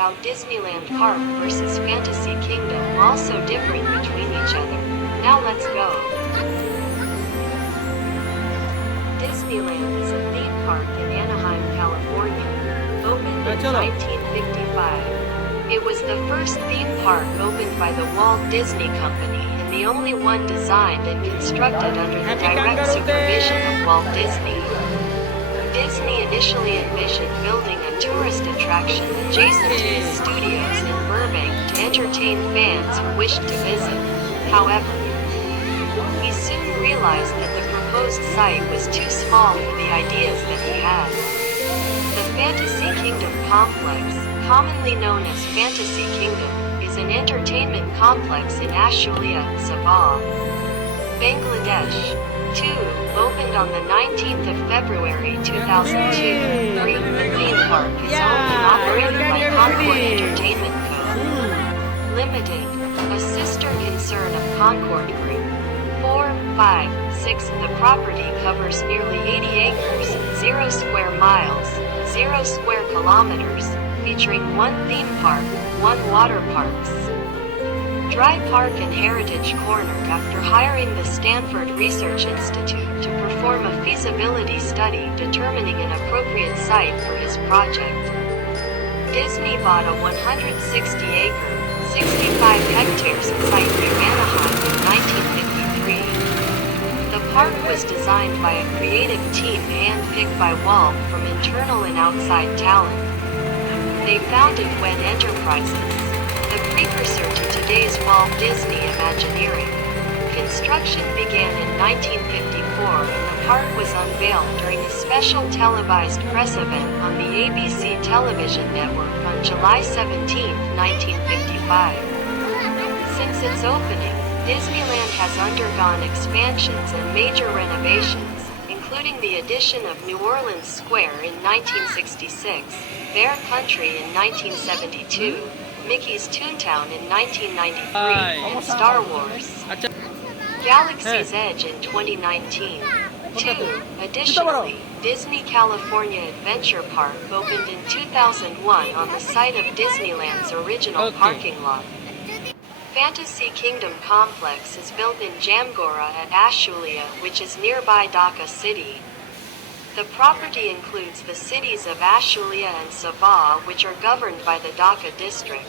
about Disneyland Park versus Fantasy Kingdom, also different between each other. Now let's go. Disneyland is a theme park in Anaheim, California, opened in 1955. It was the first theme park opened by the Walt Disney Company and the only one designed and constructed under the direct supervision of Walt Disney. Disney initially envisioned building a tourist attraction adjacent to his studios in Burbank to entertain fans who wished to visit. However, he soon realized that the proposed site was too small for the ideas that he had. The Fantasy Kingdom complex, commonly known as Fantasy Kingdom, is an entertainment complex in Ashulia, Savar, Bangladesh. 2. Opened on the 19th of February 2002. 3. The theme park is owned and operated by Concord Entertainment Co. Limited, a sister concern of Concord Group. 4, 5, 6. The property covers nearly 80 acres, 0 square miles, 0 square kilometers, featuring 1 theme park, 1 water parks. Dry Park and Heritage Corner. After hiring the Stanford Research Institute to perform a feasibility study determining an appropriate site for his project, Disney bought a 160-acre, 65 hectares site near Anaheim in 1953. The park was designed by a creative team handpicked by Walt from internal and outside talent. They founded WED Enterprises, the precursor to today's Walt Disney Imagineering. Construction began in 1954 and the park was unveiled during a special televised press event on the ABC television network on July 17, 1955. Since its opening, Disneyland has undergone expansions and major renovations, including the addition of New Orleans Square in 1966, Bear Country in 1972, Mickey's Toontown in 1993, and Star Wars Galaxy's Edge in 2019. 2. Additionally, Disney California Adventure Park opened in 2001 on the site of Disneyland's original parking lot. Fantasy Kingdom Complex is built in Jamgora at Ashulia, which is nearby Dhaka City. The property includes the cities of Ashulia and Savar, which are governed by the Dhaka district.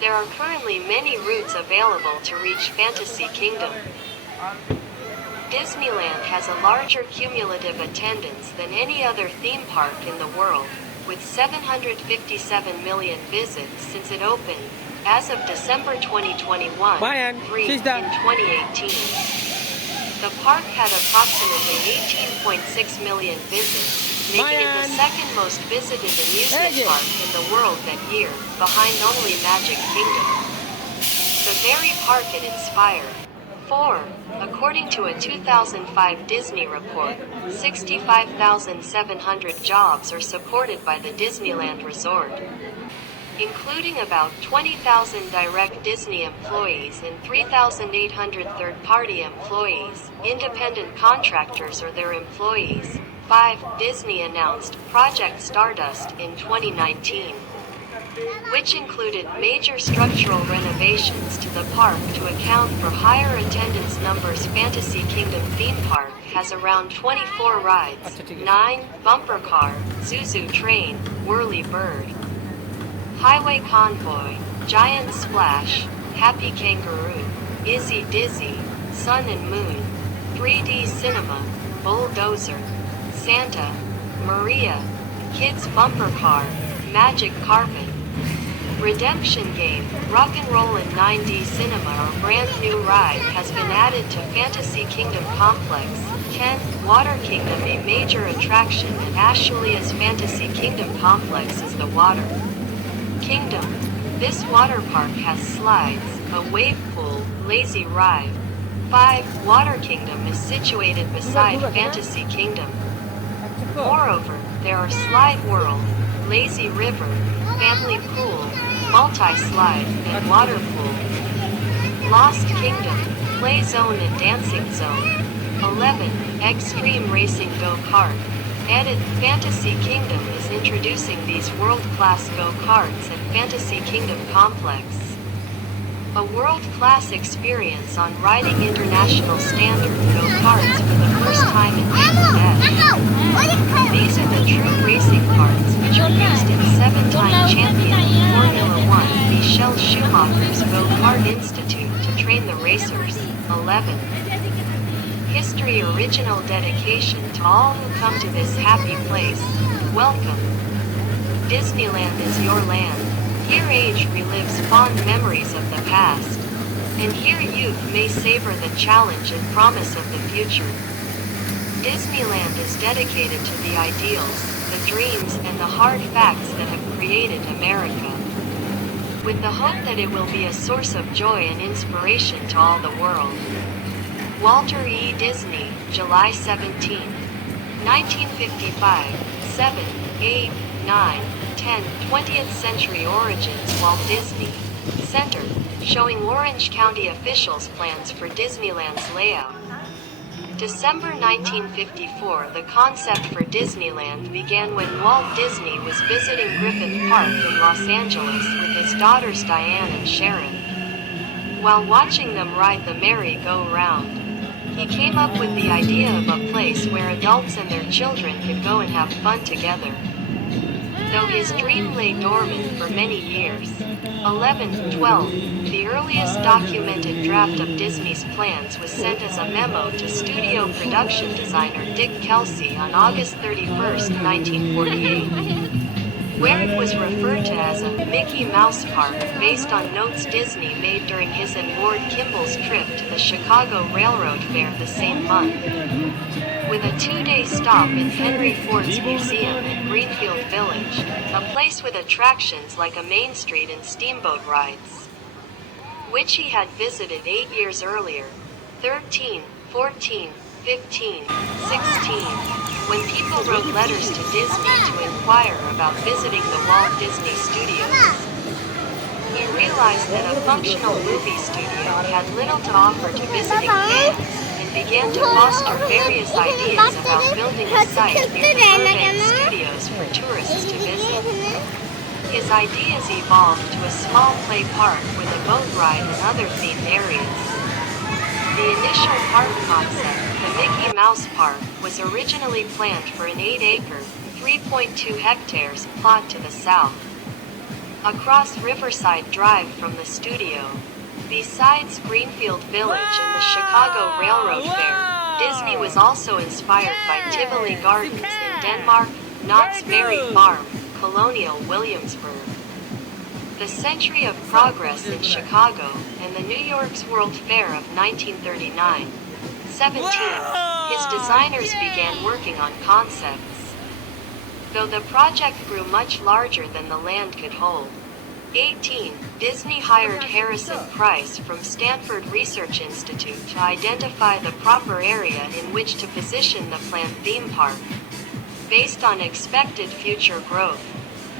There are currently many routes available to reach Fantasy Kingdom. Disneyland has a larger cumulative attendance than any other theme park in the world, with 757 million visits since it opened, as of December 2021, 3 in 2018. The park had approximately 18.6 million visits, making it the second most visited amusement park in the world that year, behind only Magic Kingdom. The very park it inspired. 4. According to a 2005 Disney report, 65,700 jobs are supported by the Disneyland Resort, including about 20,000 direct Disney employees and 3,800 third-party employees, independent contractors or their employees. 5. Disney announced Project Stardust in 2019, which included major structural renovations to the park to account for higher attendance numbers. Fantasy Kingdom theme park has around 24 rides, 9, Bumper Car, Zuzu Train, Whirly Bird, Highway Convoy, Giant Splash, Happy Kangaroo, Izzy Dizzy, Sun and Moon, 3D Cinema, Bulldozer, Santa, Maria, Kids Bumper Car, Magic Carpet, Redemption Game, Rock and Roll and 9D Cinema. Our brand new ride has been added to Fantasy Kingdom Complex. 10. Water Kingdom. A major attraction at Ashulia's Fantasy Kingdom Complex is the Water Kingdom. This water park has slides, a wave pool, lazy ride. 5. Water Kingdom is situated beside Fantasy Kingdom. Moreover, there are Slide World, Lazy River, Family Pool, Multi-Slide, and Water Pool. Lost Kingdom, Play Zone and Dancing Zone. 11. Extreme Racing Go-Kart. Edit. Fantasy Kingdom is introducing these world-class go-karts at Fantasy Kingdom Complex. A world-class experience on riding international standard go-karts for the first time in Bangladesh. These are the true racing karts which are used in 7-time champion Formula 1 Michael Schumacher's Go-Kart Institute to train the racers. 11. History original dedication to all who come to this happy place. Welcome. Disneyland is your land. Here age relives fond memories of the past. And here youth may savor the challenge and promise of the future. Disneyland is dedicated to the ideals, the dreams, and the hard facts that have created America, with the hope that it will be a source of joy and inspiration to all the world. Walter E. Disney, July 17, 1955, 7, 8, 9, 10, 20th Century Origins. Walt Disney Center, showing Orange County officials' plans for Disneyland's layout. December 1954. The concept for Disneyland began when Walt Disney was visiting Griffith Park in Los Angeles with his daughters Diane and Sharon. While watching them ride the merry-go-round, he came up with the idea of a place where adults and their children could go and have fun together, though his dream lay dormant for many years. 11. 12. The earliest documented draft of Disney's plans was sent as a memo to studio production designer Dick Kelsey on August 31, 1948, where it was referred to as a Mickey Mouse Park, based on notes Disney made during his and Ward Kimball's trip to the Chicago Railroad Fair the same month, with a 2-day stop in Henry Ford's Museum in Greenfield Village, a place with attractions like a Main Street and steamboat rides, which he had visited 8 years earlier. 13, 14, 15, 16. When people wrote letters to Disney to inquire about visiting the Walt Disney Studios, he realized that a functional movie studio had little to offer to visiting fans, and began to foster various ideas about building a site near the Burbank studios for tourists to visit. His ideas evolved to a small play park with a boat ride and other themed areas. The initial park concept, the Mickey Mouse Park, was originally planned for an 8-acre, 3.2 hectares plot to the south, across Riverside Drive from the studio. Besides Greenfield Village and the Chicago Railroad Fair, Disney was also inspired by Tivoli Gardens in Denmark, Knott's Berry Farm, Colonial Williamsburg, the Century of Progress in Chicago, and the New York's World Fair of 1939. 17. His designers began working on concepts, though the project grew much larger than the land could hold. 18. Disney hired Harrison Price from Stanford Research Institute to identify the proper area in which to position the planned theme park, based on expected future growth.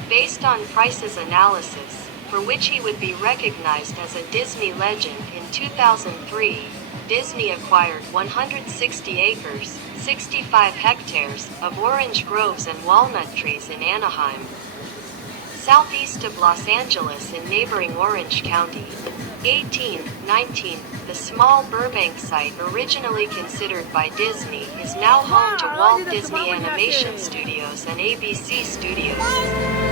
Based on Price's analysis, for which he would be recognized as a Disney legend, in 2003, Disney acquired 160 acres, 65 hectares, of orange groves and walnut trees in Anaheim, southeast of Los Angeles in neighboring Orange County. 18. 19. The small Burbank site, originally considered by Disney, is now home to Walt Disney Animation Studios and ABC Studios.